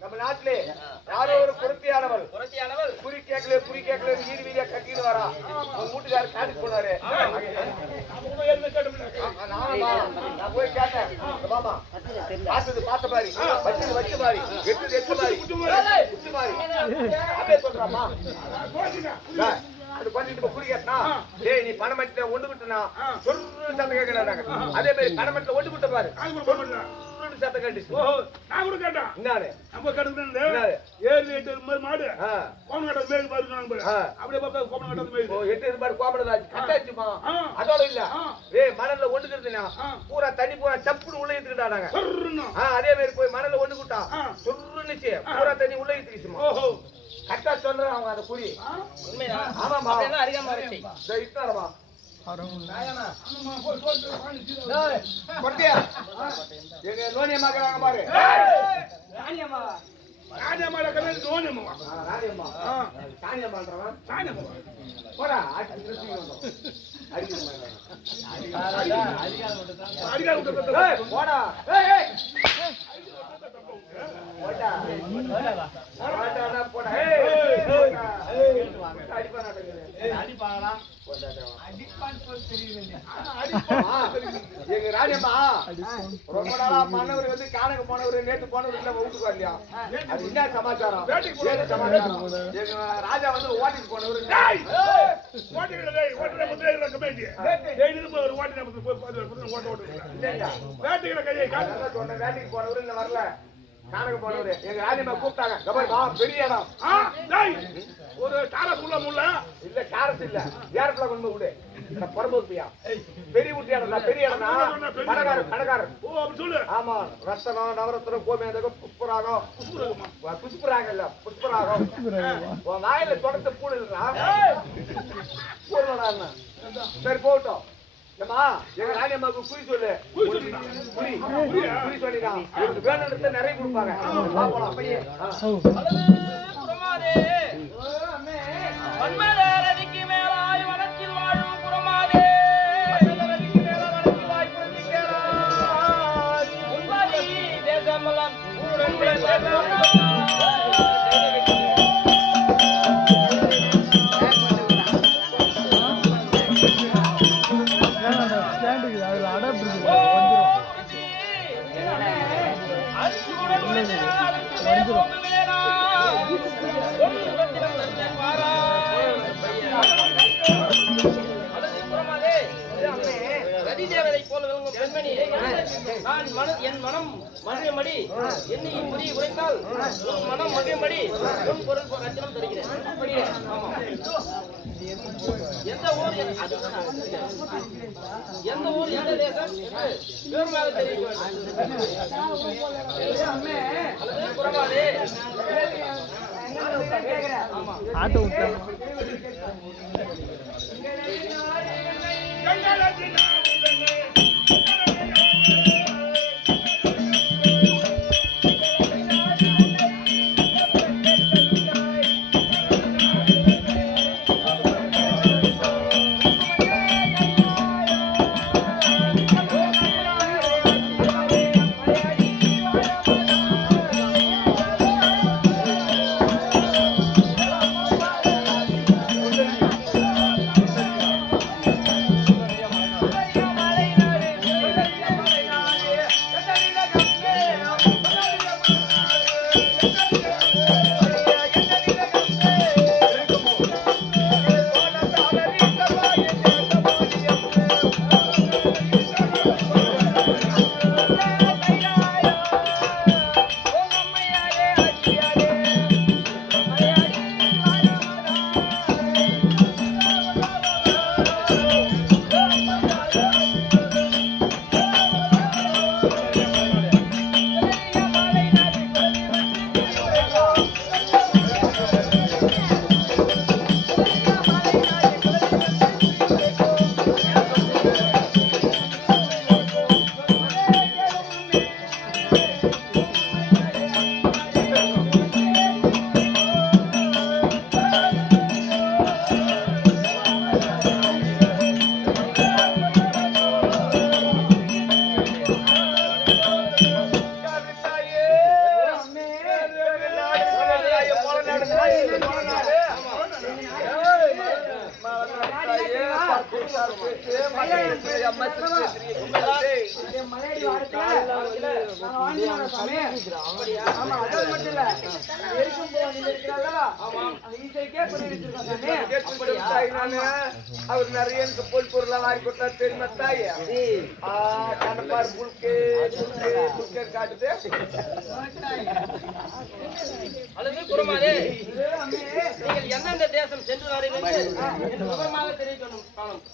நம்ம நாட்டிலே யாரோ ஒரு புரட்சியானவள் குறி கேட்கல வீடு வீடியா கட்டிட்டு வரா உங்க வீட்டுக்காரர் காட்டுக்கு போனாரு. நான் போய் கேட்டேன், மாமா பார்த்த பாரு வச்சு பாரு எட்டு பாரு அப்படியே சொல்றாமா அது பண்ணிட்டு குறி கேட்டா டேய் நீ பணமட்டில ஒன்று விட்டுனா சொல்லு சத்தம் கேட்கிறாங்க. அதே மாதிரி பணமட்டில ஒன்று விட்ட பாரு சத்தம் கேட்டுச்சு. நான் கூட கேட்டேன் என்னாரு நம்ம கட்டுறது 7 மாடு கோமன் கட்டது மேல் பாரு அப்படியே பார்த்தா கோமன் கட்டது மேல் 8 பாரு கோமன் கட்டாச்சுமா அதோட இல்ல ஏய் மணல்ல ஒண்ணுக்குறதுனா பூரா தண்ணி பூரா சப்புடு உள்ள ஏத்திட்டாங்க. அதே மாதிரி போய் மணல்ல ஒண்ணுக்குட்டா சுருன்னுச்சு பூரா தண்ணி உள்ள ஏத்திச்சுமா. ஓஹோ கட்டா சொல்றாங்க அவங்க அந்த குறி உண்மையா? ஆமாமா அதெல்லாம் அறியாம இருந்துச்சு. டேய் இட்டாரமா எங்க நோனியம்மா இருக்கிறாங்க பாரு. ராணியம்மா போடா எங்க ராஜம்மா ரொம்ப நாளா மாணவர் வந்து காணக்கு போனவர் நேற்று போனவர் இல்ல வீட்டுக்கு வரலையா? அது என்ன சமாச்சாரம்? எங்க ராஜா வந்து ஓட்டிட்டு போனவர் வேட்டைக்கு போனவர் இல்ல வரல காணக்கு போனவரு. எங்க ராஜம்மா கூப்பிட்டாங்க பெரிய இடம் ஒரு டாரஸ் உள்ள முள்ள இல்ல டாரஸ் இல்ல ஏர்ப்ளா கொண்டு விடு பரமோப்பியா பெரிய ஊட்டியாடா பெரிய இடம்னா கணக்காரர். ஓ அப்படி சொல்லு. ஆமா ரத்தனம் நவரத்னம் கோமேதகம் புஷ்பராகம் புஷ்பராகம் இல்ல புஷ்பராகம் உன் வாயில தொடர்ந்து பூடுறா பூர்வடா. சரி போகட்டும். ஏமா எங்க ராணியம்மாவுக்கு குறி சொல்லு குறி சொல்லிடான் வேணும்னு நிறைய கொடுப்பாங்க. பாப்போம் அப்படியே மன்மதரதிக்கு மேலாய் வனத்தில் வாழும் புறமாதே உன்பதி தேசமெல்லாம் என் மனம் மகிழும்படி என்னை முடி உரைத்தால் உன் மனம் மகிழும்படி உன் பொருள் ரத்தினம் தருகிறேன். அப்படியே ஆமா. எந்த ஊர் எந்த தேசம் விவரமாக தெரிவிக்க ஆட்டோ அவர் நிறைய எனக்கு பொல் பொருளா வாங்கி கொடுத்தா தெரியுமா தாய் கணப்பார் புல்கே புல்கே காட்டுது அல்லது குருமாரே நீங்கள் எந்தெந்த தேசம் சென்று வரீர்கள் என்று விவரமாக தெரிவிக்கணும் காணும்.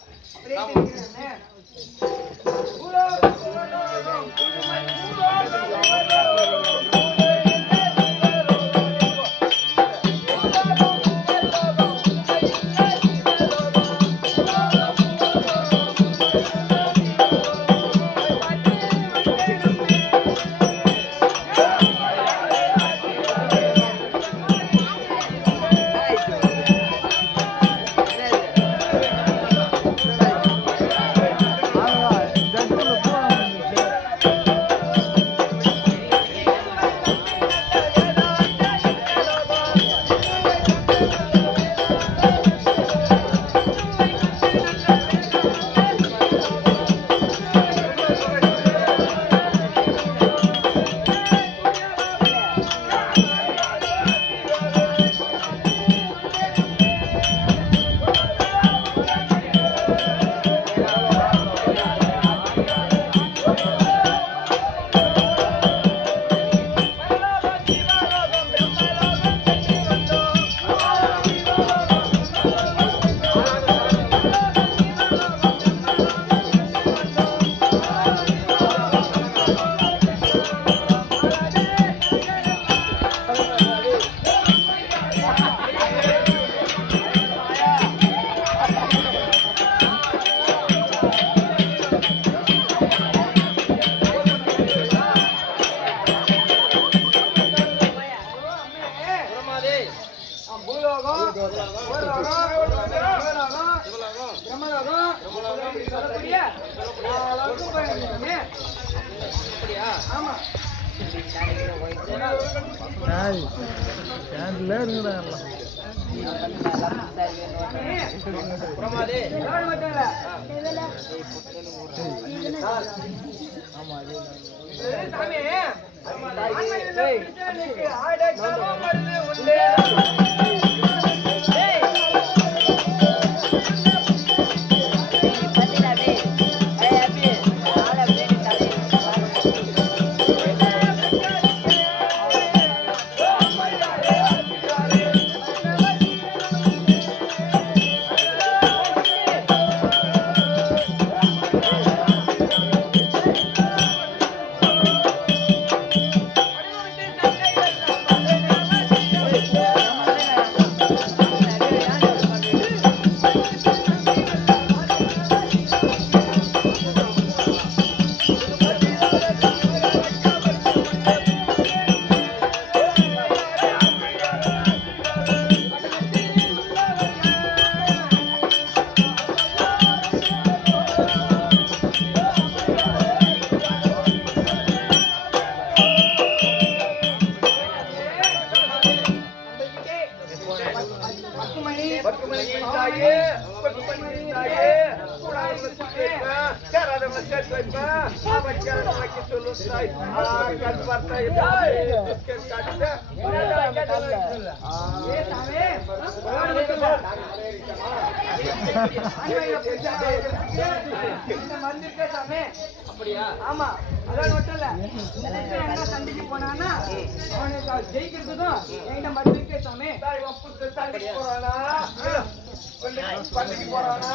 அப்படியா? ஆமா. அதோட மட்டும் இல்ல என்ன சண்டைக்கு போனான்னா அவனுக்கு ஜெயிக்கிறதுக்கும் என்கிட்ட மறுபடியும் சாமி சண்டைக்கு போறானா பள்ளிக்கு போறானா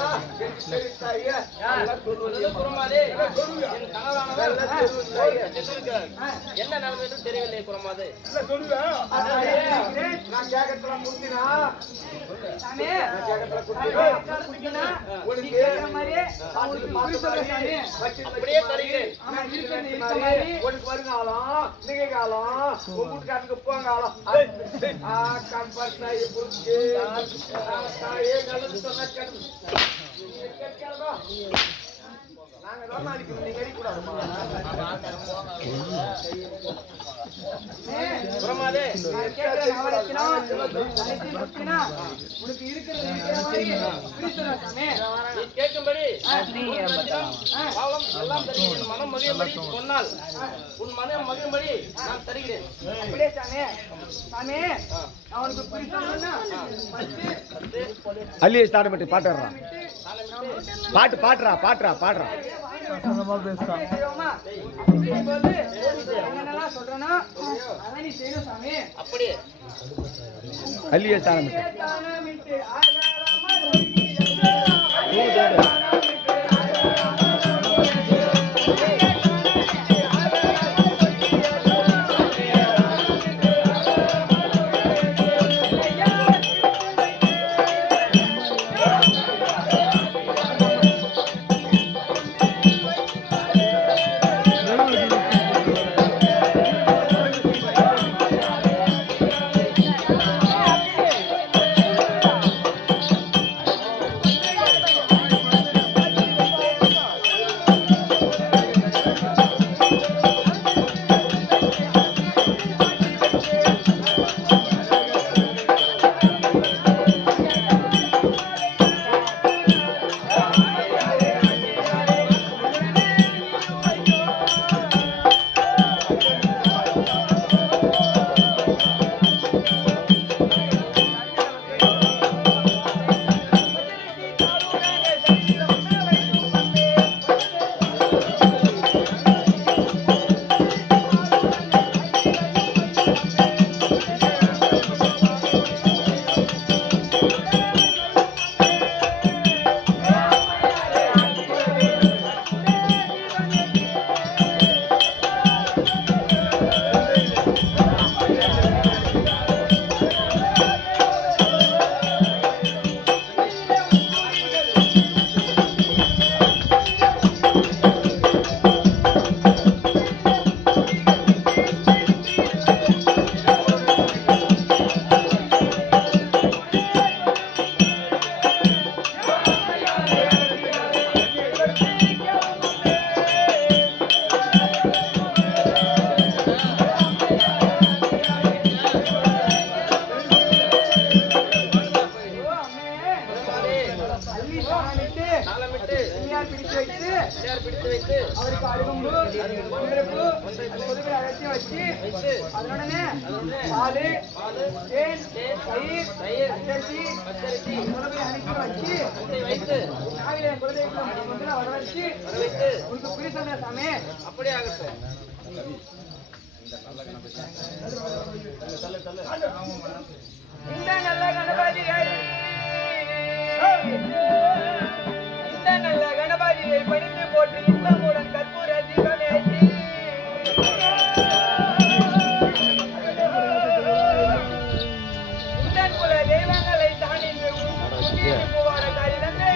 குரமாதே என் கணவரானவர் என்ன நடந்தது தெரியவில்லை குரமாதே நான் கேட்கறதுல முந்தினா சாமி அப்படியே தருகிறேன் உனக்கு வருங்காலம் நிகை காலம் உங்க வீட்டுக்காரனுக்கு போங்காலம் கண் பார்த்தா நாங்க தான் அடிக்கணும் நீங்க அடிக்கூடாதுமா குரமாதே உனக்கு இருக்கிற கேட்கும்படி பாவம் எல்லாம் தருகிறேன் மனம் மகிழும்படி சொன்னால் உன் மனம் மகிழும்படி நான் தருகிறேன் அப்படியே சாமி சாமி அவனுக்கு பிடிச்சா அள்ளியை ஸ்டார்ட் பண்ணி பாட்டுறான் பாட்டுறா என்னென்னலாம் சொல்றேன்னா அதான் நீ செய்யணும் சாமி அப்படியே அள்ளியை ஸ்டார்ட் பிடித்து வைத்து அவருக்கு அருகம்பு அகத்தியம் வச்சு அதனுடனே பால் தேன் தயிர் பச்சரிசி அனுப்பி வச்சு வைத்து காவிலே குலதெய்வம் வர வச்சு உனக்கு பிடிச்ச சாமி அப்படியே ஆகட்டும். இந்த நல்ல கணபதியை பணிந்து போட்டு இன்பமுடன் கற்பூர தீபமேற்றி உந்தன் குல தெய்வங்களை தாண்டி போவார காரிடமே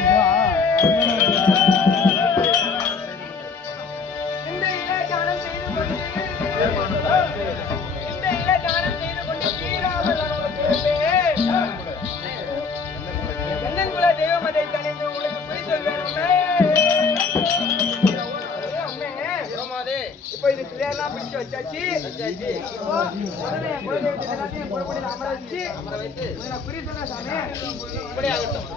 இந்த இலக்கானம் செய்து கொண்டு தீராமல் என்னன் குல தெய்வம் அதை தணிந்து உங்களுக்கு பிடித்தல் வேணுமே. இப்ப இது கிளியர்லாம் பிடிச்சு வச்சாச்சு. இப்போ உடனே குலதெய்வத்தை எல்லாத்தையும் புறப்படி அமர வச்சு பிடிச்சா சாமி இப்படி ஆகட்டும்.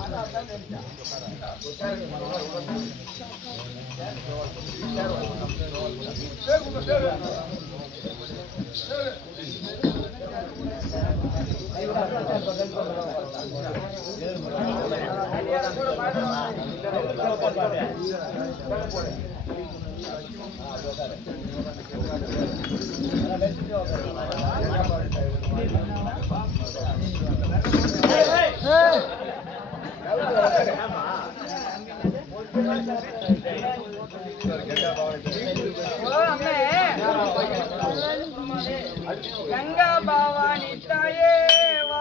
கங்கா பவானி தாயே வா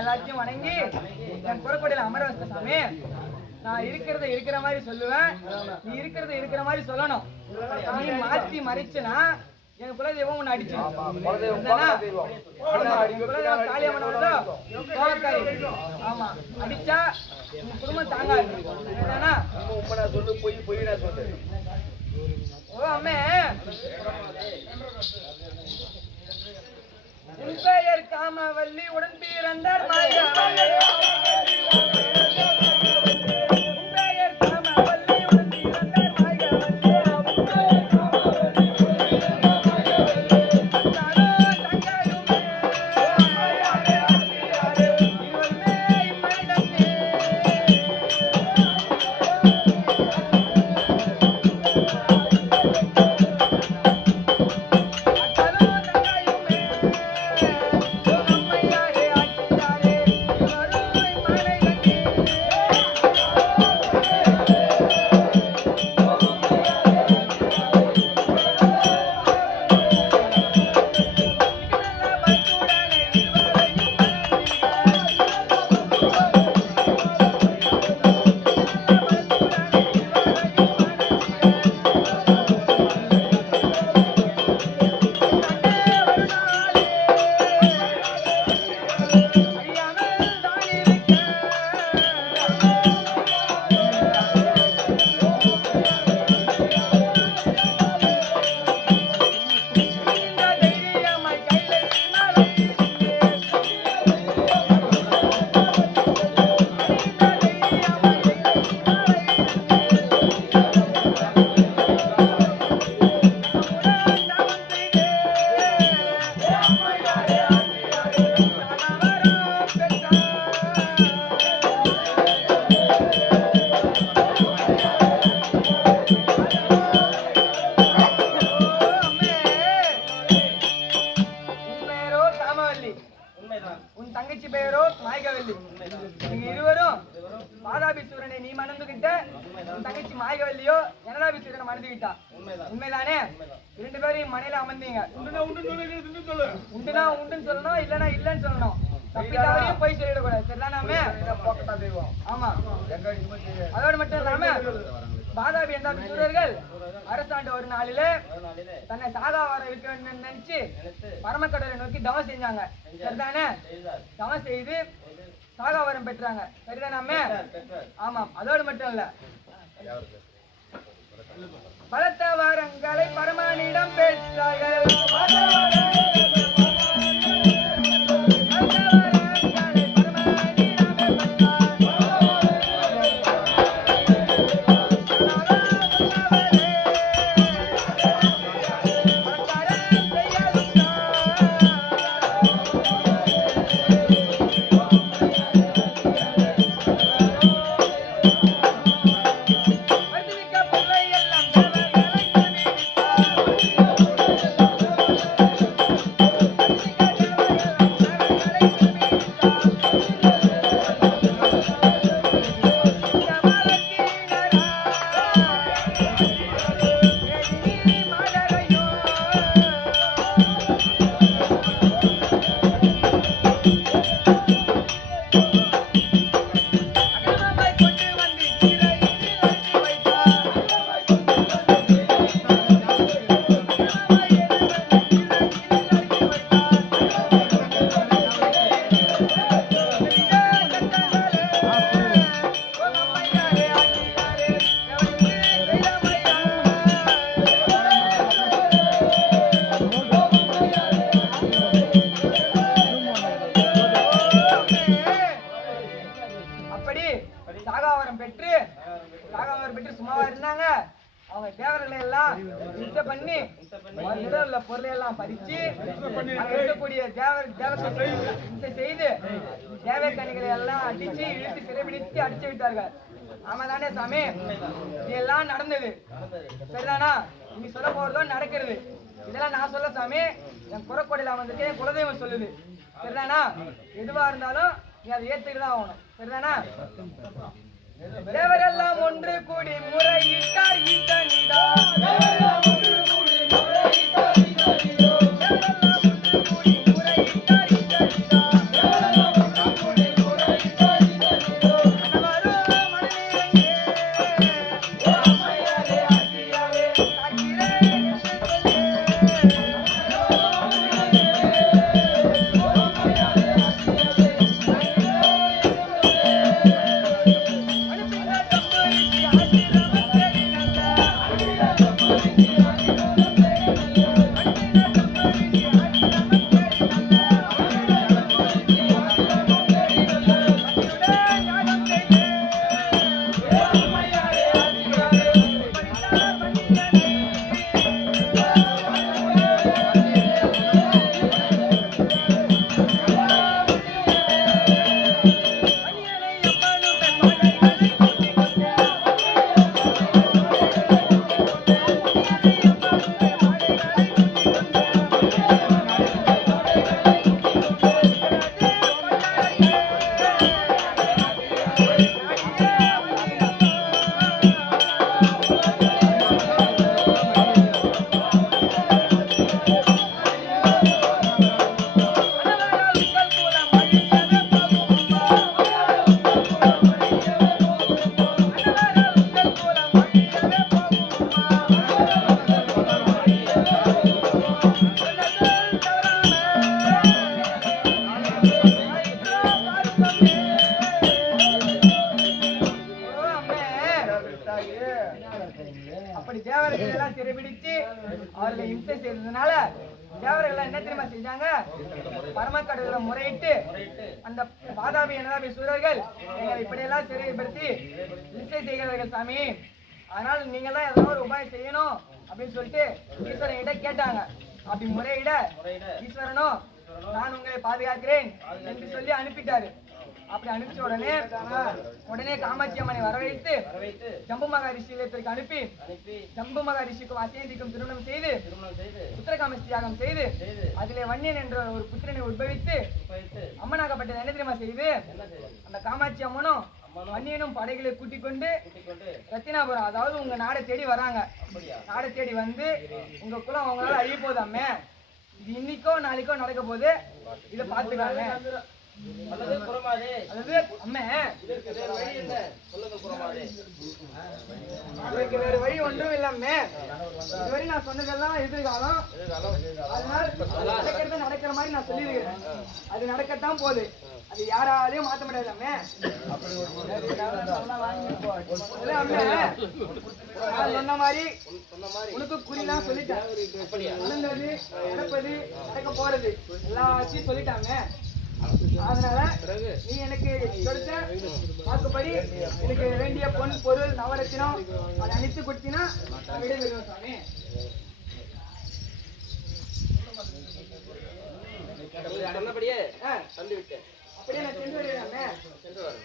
எல்லாத்தையும் வணங்கி என் குறப்படியில அமர வச்ச சாமி. நான் இருக்கிறத இருக்கிற மாதிரி சொல்லுவேன், நீ இருக்கிறத இருக்கிற மாதிரி சொல்லணும். நீ மாத்தி மறைச்சுனா என் குலதெய்வம் உன்னை அடிச்சு ஆமா அடிச்சா உங்க குடும்பம் தாங்காது. சொல்லு பொய் பொய் நான் சொல்லு. ஓ அம்மே, உன் பெயர் காமவல்லி உடன் பிறந்தார் மணந்துகிட்ட உன் தங்கச்சி மாயவல்லியோ எனதாபிஷேகனை மணந்துகிட்டா உண்மைதானே? 2 பேரையும் மனையில அமர்ந்தீங்க. உண்டுனா உண்டுன்னு சொல்லணும், இல்லன்னா இல்லன்னு சொல்லணும். தப்பித்தவரையும் போய் சொல்லிடக்கூடாது. சரிதானாமே? ஆமா. அதோடு மட்டும் இல்லாம பாதாபி என்ற சூரர்கள் அரசாண்டு ஒரு நாளில தன்னை சாகாவாரம் இருக்க வேண்டும் நினைச்சு பரமக்கடலை நோக்கி தவம் செஞ்சாங்க. சரிதானே? தவம் செய்து சாகாவரம் பெற்றாங்க. சரிதானாமே? ஆமாம். அதோடு மட்டும் இல்ல, பலத்த வரங்களை பரமனிடம் பெற்றார்கள். சும்மாவா இருந்தாங்க? அவங்க தேவர்களை எல்லாம் இம்சை பண்ணி உள்ள பொருளை எல்லாம் பறிச்சு இருக்கக்கூடிய இம்சை செய்து தேவக்கணிகளை எல்லாம் அடிச்சு இழுத்து சிறைபிடித்து அடிச்சு விட்டார்கள். ஆமா தானே சாமி? இதெல்லாம் நடந்தது. சரிதானா? நீ சொல்ல போறதும் நடக்கிறது. இதெல்லாம் நான் சொல்ல சாமி, என் குறக்கொடையில வந்துட்டு என் குலதெய்வம் சொல்லுது. சரிதானா? எதுவா இருந்தாலும் நீ அதை ஏத்துக்கிட்டு தான் ஆகணும். சரிதானா? தேவரெல்லாம் ஒன்று கூடி முறையிட்டார் ஈசனிடா. அப்படி தேவர்கள் எல்லாம் சிறைபிடிச்சு அவர்களை இம்சை செய்ததுனால தேவர்கள் என்ன தெரியுமா செஞ்சாங்க? பரமக்கடவுளை முறையிட்டு அந்த பாதாபி எனதாபி சூரர்கள் எங்களை இப்படியெல்லாம் சிறைப்படுத்தி இம்சை செய்கிறார்கள் சாமி, அதனால நீங்க எல்லாம் ஏதாவது ஒரு உபாயம் செய்யணும் அப்படின்னு சொல்லிட்டு ஈஸ்வரன் கிட்ட கேட்டாங்க. அப்படி முறையிட ஈஸ்வரனும் நான் உங்களை பாதுகாக்கிறேன் என்று சொல்லி அனுப்பிட்டாரு. அப்படி அனுப்பிச்ச உடனே காமாட்சி அம்மனை வரவழைத்து ஜம்பு மகாரிஷியத்திற்கு அனுப்பி ஜம்பு மகாரிஷிக்கும் அசேந்திக்கும் திருமணம் செய்து புத்திரகாமஸ்தி யாகம் செய்து அதிலே வன்னியன் என்ற ஒரு புத்திரனை உத்பவித்து அம்மனாகப்பட்டது என்ன தெரியுமா செய்து அந்த காமாட்சி அம்மனும் மன்னியனும் படைகளை கூட்டிக் கொண்டு ரத்தினாபுரம், அதாவது உங்க நாடை தேடி வராங்க. நாடை தேடி வந்து உங்க குலம் அவங்களால அழிய போதாமே. இது இன்னைக்கோ நாளைக்கோ நடக்க போது. இதை பார்த்துக்காங்க. அல்லது புறமாதே, அதாவது அம்மே இதற்கு வேறு வழி என்ன சொல்லுங்க புறமாதே. இதற்கு வேறு வழி ஒன்றும் இல்லாமே. இதுவரை நான் சொன்னதெல்லாம் எதிர்காலம். அதனால் நடக்கிறது நடக்கிற மாதிரி நான் சொல்லியிருக்கிறேன். அது நடக்கத்தான் போகுது. அது யாராலையும் மாற்ற முடியாதாமே. நான் சொன்ன மாதிரி உனக்கு குறிலாம் சொல்லிட்டேன். நடந்தது, நடப்பது, நடக்க போறது எல்லாத்தையும் சொல்லிட்டாங்க. அதனால நீ எனக்கு கொடுத்த வாக்குப்படி எனக்கு வேண்டிய பொன் பொருள் நவரத்தினம் அதை அனுப்பி கொடுத்தீங்கன்னா நான் விடைபெறுவேன் சாமி. சொன்னபடியே தந்து விட்டேன். அப்படியே நான் சென்று வருகிறேன். சென்று வரும்.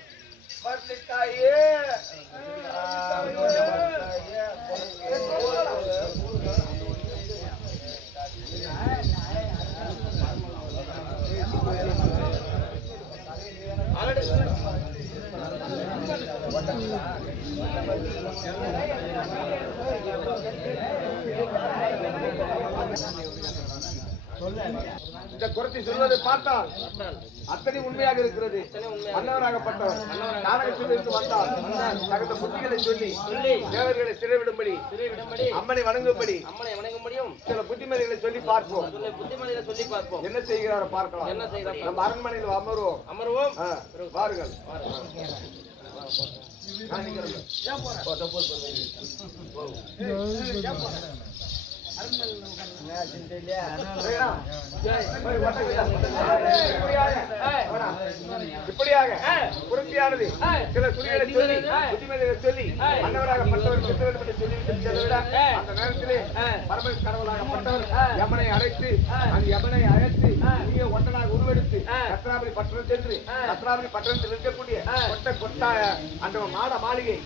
இந்த குரத்தை சொல்வதை பார்த்தால் அத்தனை உண்மையாக இருக்கிறது. மன்னவராகப்பட்டவர் நாடகத்திலிருந்து வந்தால் தகுந்த புத்திகளை சொல்லி தேவர்களை சிறைவிடும்படி அம்மனை வணங்கும்படியும் சில புத்திமதிகளை சொல்லி பார்ப்போம். என்ன செய்கிறாரோ பார்க்கலாம். நம்ம அரண்மனையில் அமருவோம். வாருங்கள். இப்படியாக புரட்சியானது சில குறிகளை சொல்லி புத்திமதிகளை சொல்லி மன்னவராகப்பட்டவர் சொல்லிவிட்டு விட அந்த நேரத்திலே பரம கடவுளாகப்பட்டவர் யமனை அழைத்து அந்த யமனை அழைத்து நீங்க ஒன்றனாக உருவெடுத்து கத்ராபுரி பட்டணம் சென்று கத்ராபுரி பட்டணத்தில் இருக்கக்கூடிய கொட்டாய அந்த மாட மாளிகை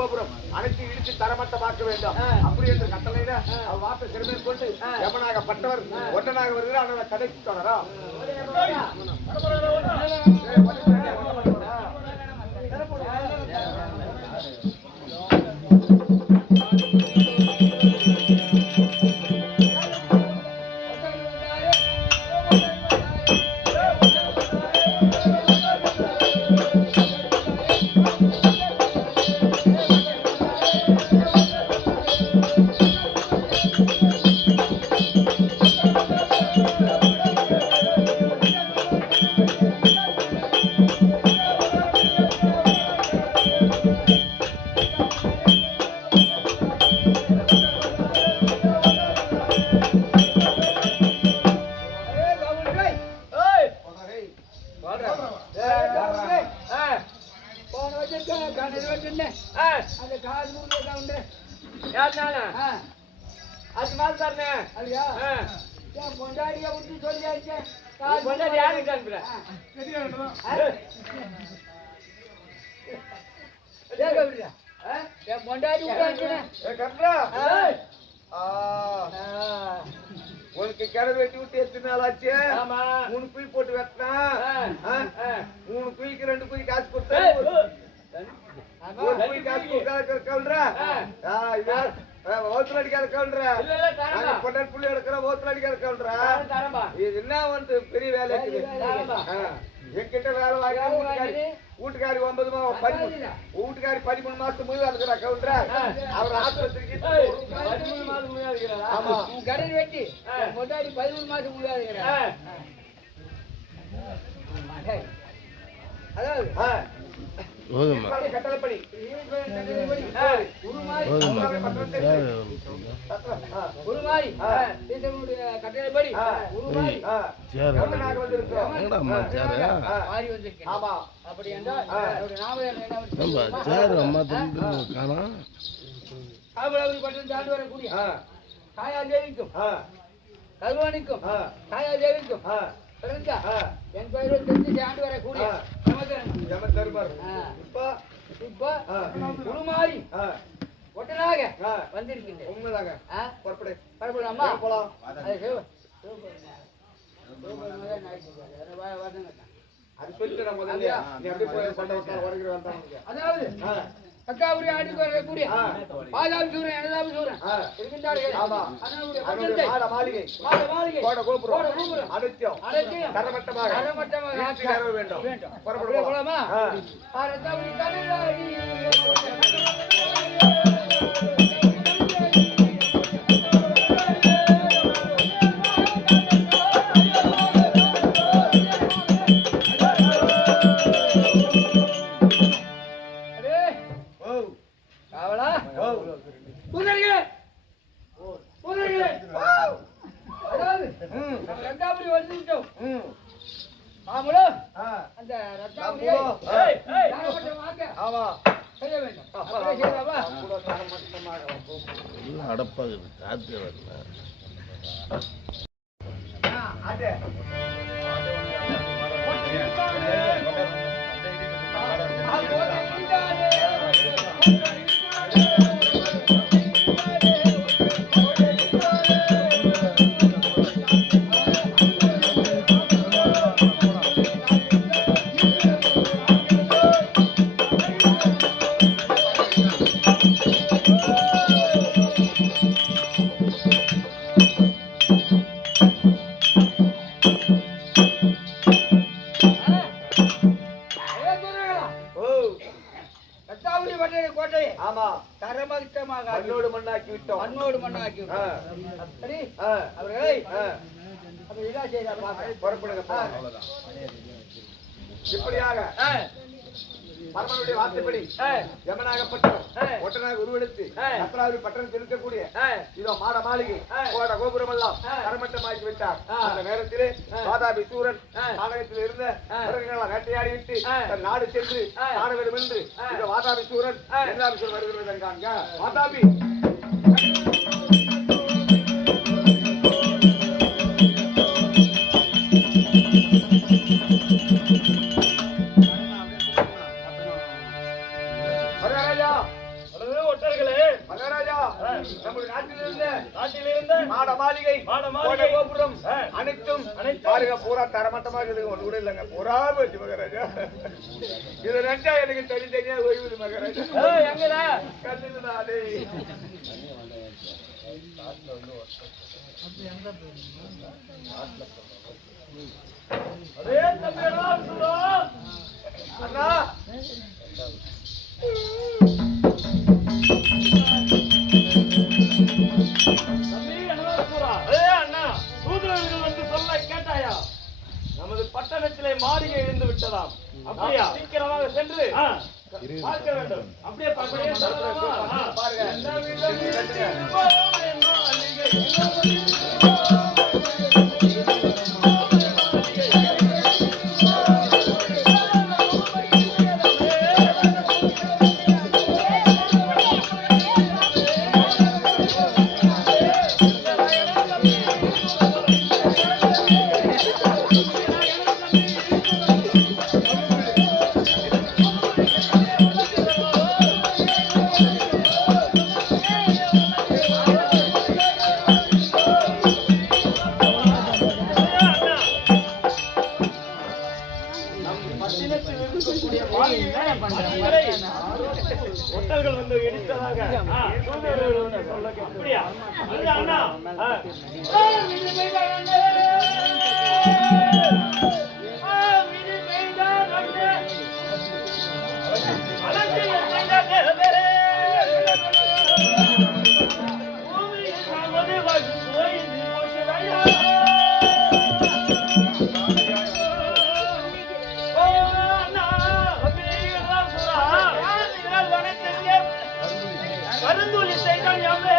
கோபுரம் அனைத்து இடித்து தரமட்டமாக்க வேண்டும் அப்படி என்று கட்டளையில அவர் வார்த்தை சிறுமையை கொண்டு யமனாகப்பட்டவர் ஒன்றனாக வருகிறார். ஆனால் கடைக்கு தொடரா அது மாதிரி தரனே அல்லையா? பொண்டாடியா விட்டு சொல்லியாச்சு. பொண்டாடி யாருக்கு அனுப்புற? பொண்டாடி உனக்கு கிணறு வெட்டி விட்டு எத்தனை நாள் ஆச்சு? 3 குழி போட்டு வெட்டினா 3 குழிக்கு 2 குழி காசு கொடுத்தா ஒரு குழி காசு கொடுக்காத கவுண்டரா ஓத்துல அடிக்காத கவுண்டரா பொண்டாட்டி புள்ளி எடுக்கிற ஓத்துல அடிக்காத கவுண்டரா இது என்ன வந்து பெரிய வேலை இருக்குது. என்கிட்ட வேலை வாங்கி வீட்டுக்காரி 9 வீட்டுக்காரி 13 மாசம் முடிவு இருக்கிறா கவுண்டரா. அவர் ஆஸ்பத்திரிக்கு 13 மாசம் முடிவு இருக்கிறார். ஆமா கடன் வெட்டி பொண்டாட்டி 13 மாசம் முடிவு இருக்கிறார். அதாவது கட்டளைப்படி கட்டளைப்படி அப்படி என்றால் தாண்டி வரக்கூடிய காயா தேவிக்கும் கல்வாணிக்கும் காயா தேவிக்கும் என் பெயர் தெரிஞ்சு ஆண்டு வரக்கூடிய உருமாறி ஒட்டனாக வந்திருக்கின்றேன். உண்மைதாக புறப்படலாமா? போலாம். அது சொல்லிட்டு முதல்ல நீ அப்படியே போய் சண்டை உட்கார வருகிற வேண்டாம். அதாவது தக்காபுரி ஆடிக்கு வரக்கூடிய பாதாபி சூரன் எனதாபி சூரன் இருக்கின்றார்கள். ஆமா. அதனுடைய அதனுடைய பட்டத்தை மாளிகை மாளிகை கோட கோபுரம் கோபுரம் அனைத்தையும் அனைத்தையும் தரமட்டமாக தரமட்டமாக ஆட்சி தர வேண்டும். அப்படியே போலாமா? தக்காபுரி தலையாடி அடப்பாகுது காத்து வரல. கோட்டையை ஆமா தரமட்டமாக மண்ணோடு மண்ணாக்கி விட்டோம். மண்ணோடு மண்ணாக்கி சரி அவர்களை அப்ப இதா செய்தா புறப்படுங்க. இப்படியாக பரமனுடைய வார்த்தைப்படி யமனாகப்பட்டவன் ஒட்டனாக உருவெடுத்து கத்ராவி பட்டணம் செலுத்தக்கூடிய இதோ மாட மாளிகை கோட கோபுரம் எல்லாம் தரமட்டமாக்கி விட்டார். அந்த நேரத்திலே வாதாபி சூரன் நாடகத்தில் இருந்த மிருகங்களை வேட்டையாடி விட்டு தன் நாடு சென்று நாட வேண்டும் என்று இந்த வாதாபி சூரன் வருகிறது காண்க. வாதாபி நம்முடைய நாட்டிலிருந்து மாட மாளிகை கோபுரம் அனைத்தும் பாருங்க பூரா தரமட்டமாக இருக்கு. ஒன்று கூட இல்லைங்க, பூரா போச்சு மகாராஜா. இது ரெண்டா எனக்கு தனித்தனியா ஓய்வு மகாராஜா. எங்கடா கல்லுடா அதே அண்ணா நமது பட்டணத்திலே மாளிகை எழுந்து விட்டதாம். அப்படியா? சீக்கிரமாக சென்று பார்க்க வேண்டும். அப்படியே ஒட்டர்கள் வந்து இடித்ததாக அப்படியா? அண்ணா கருந்தூலி செய்தான் யாமே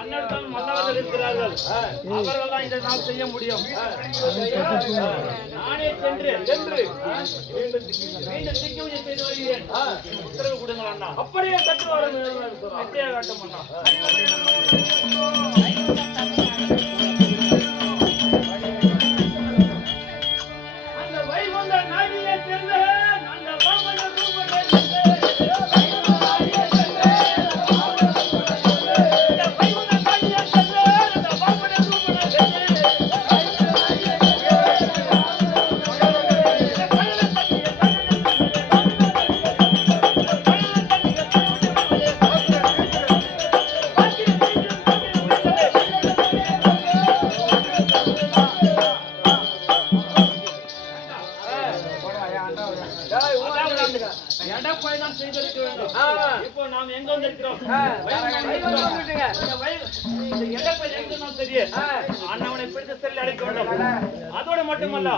அண்ணன் மன்னவர்கள் இருக்கிறார்கள், அவர்கள் தான் இதை நாம் செய்ய முடியும். நானே சென்று மீண்டும் சிக்கி பூஜை செய்து வருகிறேன். உத்தரவு கொடுங்கள் அண்ணா. அப்படியே கட்டு வர அப்படியே காட்டும் அண்ணா. அந்த வைகுந்த நாடியே நாம் எங்க வந்திருக்கிறோம் இந்த எடப்பை எங்க தெரியும் அண்ணவனை பிடித்த செல்ல அடைக்க வேண்டும் அதோடு மட்டுமல்ல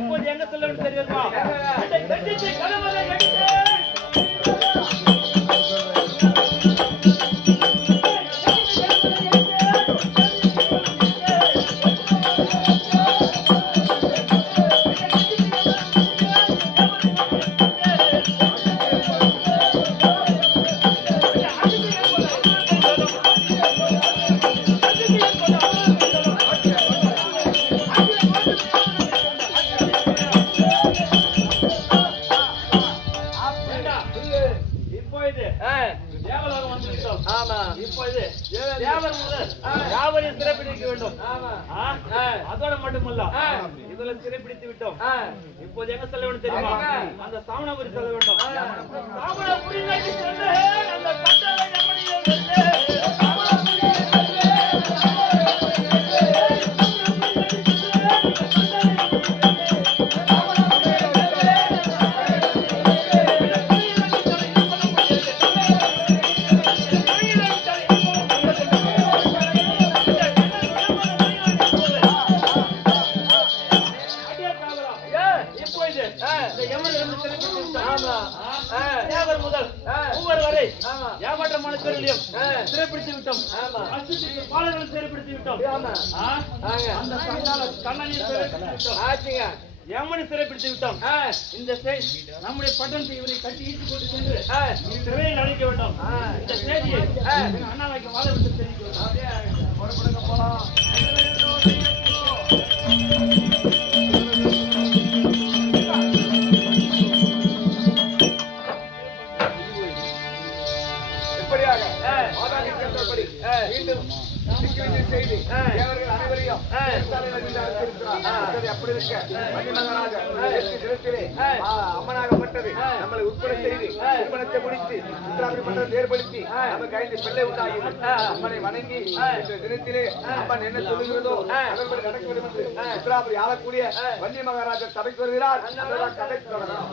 இப்போது எங்க செல்ல வேண்டும் தெரியுமா அதோட மட்டுமல்ல இதுல சிறைப்பிடித்து விட்டோம் இப்போது எங்க செல்ல வேண்டும் தெரியுமா அந்த சாமணபுரி செல்ல வேண்டும் சாமணபுரி அந்த கட்டளை சிறைப்பிடித்து விட்டோம் பாலர்கள் சிறைப்பிடித்து விட்டோம் அந்த கண்ணனை சிறைப்பிடித்து விட்டோம் யமனை சிறைப்பிடித்து விட்டோம் இந்த நம்முடைய பட்டணத்தை இவரை கட்டி ஈட்டு கொண்டு சென்று சிறையில் அடைக்க வேண்டும் இந்த செய்தியை அண்ணாவைக்கு வாழ விட்டு தெரிவிக்க வேண்டும் போலாம் செய்தி தேவர்கள் அனைவரையும் அப்படி இருக்க அம்மனாகப்பட்டது நம்மளை உட்பட செய்து திருமணத்தை முடித்து பட்டத்தை ஏற்படுத்தி நமக்கு 5 பிள்ளை உண்டாகி அம்மனை வணங்கி இந்த தினத்திலே அம்மன் என்ன சொல்லுகிறதோ அதன்படி நடக்க வேண்டும் என்று உத்தராபுரி ஆளக்கூடிய வன்னி மகாராஜர் சபைக்கு வருகிறார். கதைக்கு தொடரலாம்.